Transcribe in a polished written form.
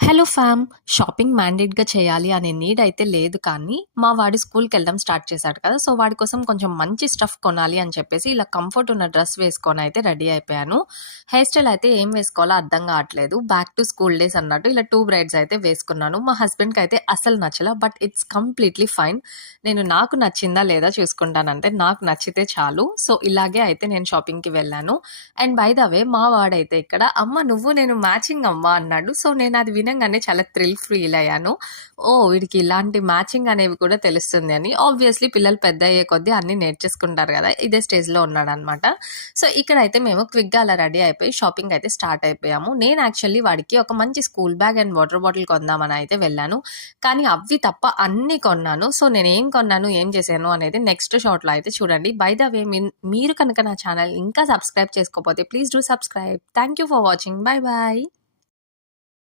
Hello ఫ్యామ్. Shopping మ్యాండేట్‌గా చేయాలి అనే నీడ్ అయితే లేదు కానీ, మా వాడు స్కూల్‌కెళ్ళడం స్టార్ట్ చేశాడు కదా! సో, వాడి కోసం కొంచెం మంచి స్టఫ్ కొనాలి అని చెప్పేసి, ఇలా కంఫర్ట్ ఉన్న డ్రెస్ వేసుకొనైతే రెడీ అయిపోయాను. హెయిర్ స్టైల్ అయితే ఏం వేసుకోవాలో అర్థం కావట్లేదు. బ్యాక్ టు స్కూల్ డేస్ అన్నట్టు ఇలా 2 బ్రైడ్స్ అయితే వేసుకున్నాను. మా హస్బెండ్‌కి అయితే అస్సలు నచ్చల. But it's completely fine. నాకు నచ్చిందా లేదా చూసుకుంటానంతే. నాకు నచ్చితే చాలు. సో, ఇలాగే అయితే నేను షాపింగ్‌కి వెళ్ళాను. అండ్ బై ద వే మా వాడైతే ఇక్కడ "అమ్మ నువ్వు నేను మ్యాచింగ్ అమ్మ" అన్నాడు. సో, నేనది వినంగానే చాలా థ్రిల్ ఫీల్ అయ్యాను. ఓహ్! వీడికి ఇలాంటి మ్యాచింగ్ అనేవి కూడా తెలుస్తుంది అని. ఆబ్వియస్‌లీ పిల్లలు పెద్దయ్యే కొద్దీ అన్నీ నేర్చేసుకుంటారు గదా! ఇదే స్టేజ్‌లో ఉన్నాడనమాట. సో, ఇక్కడైతే మేము క్విక్‌గా అలా రెడీ అయిపోయి షాపింగ్ అయితే స్టార్ట్ అయిపోయాము. నేను యాక్చువల్లీ వాడికి ఒక మంచి school bag and water bottle కొందామని అయితే వెళ్ళాను. కానీ అవి తప్ప అన్నీ కొన్నాను. సో, నేనేం కొన్నాను, ఏం చేశాను అనేది నెక్స్ట్ షాట్‌లో అయితే చూడండి. బై ద వే మీరు కనుక నా ఛానల్ ఇంకా సబ్స్క్రైబ్ చేసుకోకపోతే please do subscribe. Thank you for watching. By by.